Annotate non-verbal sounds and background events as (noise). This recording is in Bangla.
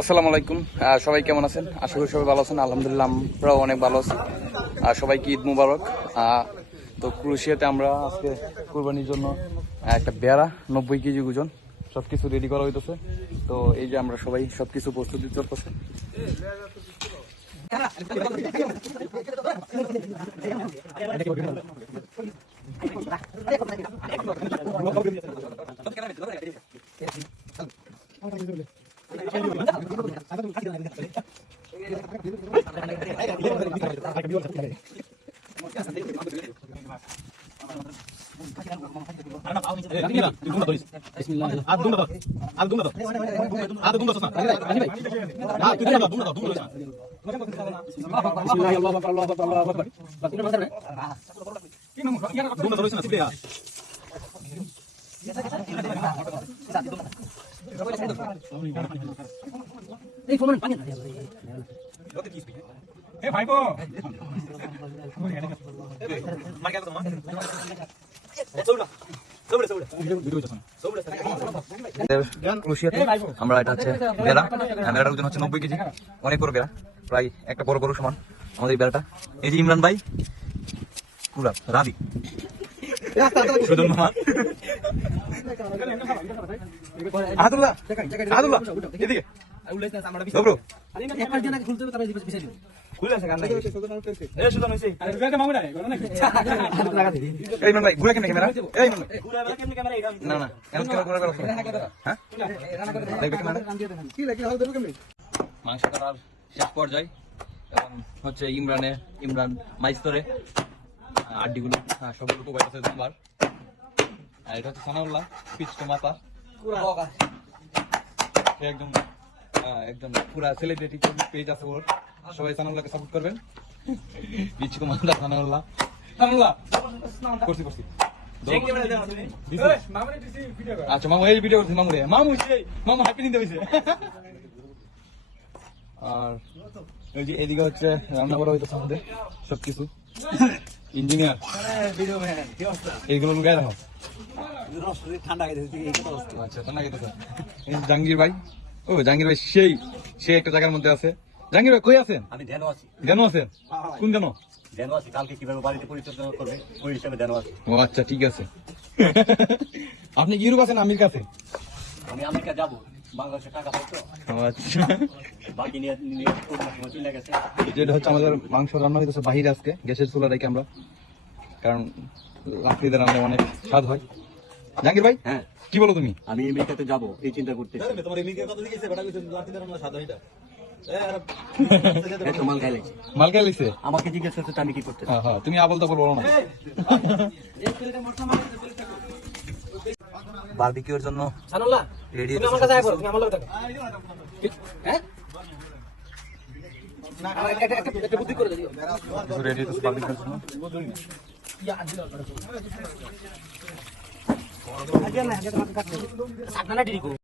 আসসালামু আলাইকুম। সবাই কেমন আছেন? আশা করি সবাই ভালো আছেন। আলহামদুলিল্লাহ, আমরাও অনেক ভালো আছি। সবাইকে ঈদ মুবারক। তো ক্রোশিয়াতে আমরা আজকে কুরবানির জন্য একটা বেড়া, নব্বই কেজি ওজন, সবকিছু রেডি করা হইতেছে। তো এই যে আমরা সবাই সবকিছু প্রস্তুতি চলতেছে। (laughs) এই ফোন পানি আমরা এটা হচ্ছে বেড়া বেড়াটার ওজন হচ্ছে নব্বই কেজি অনেক বড় বেড়া প্রায় একটা বড় বড় সমান আমাদের বেড়াটা এই যে ইমরান ভাই পুরা রাবি সুজন মামা আহাদুল্লাহ আহাদুল্লাহ এদিকে dobro এই ইমরান ভাই ঘুরে কেন ক্যামেরা? এই ইমরান ভাই। না না এমন ক্যামেরা ঘুরে বেড়াচ্ছ হ্যাঁ? দেখবে ক্যামেরা? মাংস করার শেষ পর্যায়ে এখন হচ্ছে ইমরানে ইমরান মাইস্তরে আড্ডিগুলো হ্যাঁ সবগুলো কোবাই আছে দুবার আর এটা হচ্ছে সানাউল্লাহ পিচটো মাথা। একদম একদম পুরা সেলিব্রিটি পেজ আছে ওর। সবাই সানাউল্লাহকে সাপোর্ট করবেন। পিচটো মাথা সানাউল্লাহ। সানাউল্লাহ! করছি করছি। আচ্ছা মামু এই ভিডিও করছি মামু রে মামু মামু হ্যাপি নিতে হয়েছে আর ওই যে এদিকে হচ্ছে রান্না করা হইতেছে আমাদের সবকিছু। ইঞ্জিনিয়ার। এইগুলো লুকায় রাখো। আচ্ছা ঠান্ডা জাহাঙ্গীর ভাই। ও জাহাঙ্গীর ভাই সেই সেই একটা জায়গার মধ্যে আছে। জাহাঙ্গীর ভাই কই আছেন? আমি ধ্যান আছি। কেন আছেন? কোন কেন ধ্যান আছি কালকে কীভাবে বাড়িতে পরিচর্যা করবে ওই হিসাবে ধ্যান আছি। ও আচ্ছা ঠিক আছে। আপনি ইউরোপ আছেন আমির কাছে আমি আমেরিকা যাব বাংলাদেশে টাকা পাই ও আচ্ছা। বাকি নিয়ে নিয়ে চলে গেছে। যেটা হচ্ছে আমাদের মাংস রান্না হইতেছে বাহিরে আজকে গ্যাসের চুলা রেখে আমরা। কারণ রাত্রিতে রান্না অনেক স্বাদ হয়। জাহাঙ্গীর ভাই? হ্যাঁ। কি বলো তুমি? আমি আমেরিকাতে যাব এই চিন্তা করতেছি। (laughs) এই তো মাল খাই লাগছে। মাল কে লিখছে আমাকে জিজ্ঞেস করছে আমি কি করতে হ্যাঁ হ্যাঁ তুমি আবল তাবল বলো না। বারবিকিউর জন্য রেডি আমার কাছে তুমি আমার লগে থাকো। হ্যাঁ? আমার একটা- একটা- একটা বুদ্ধি করে দিও। রেডি হচ্ছে বারবিকিউর জন্য। সাকনা না ডিরি করো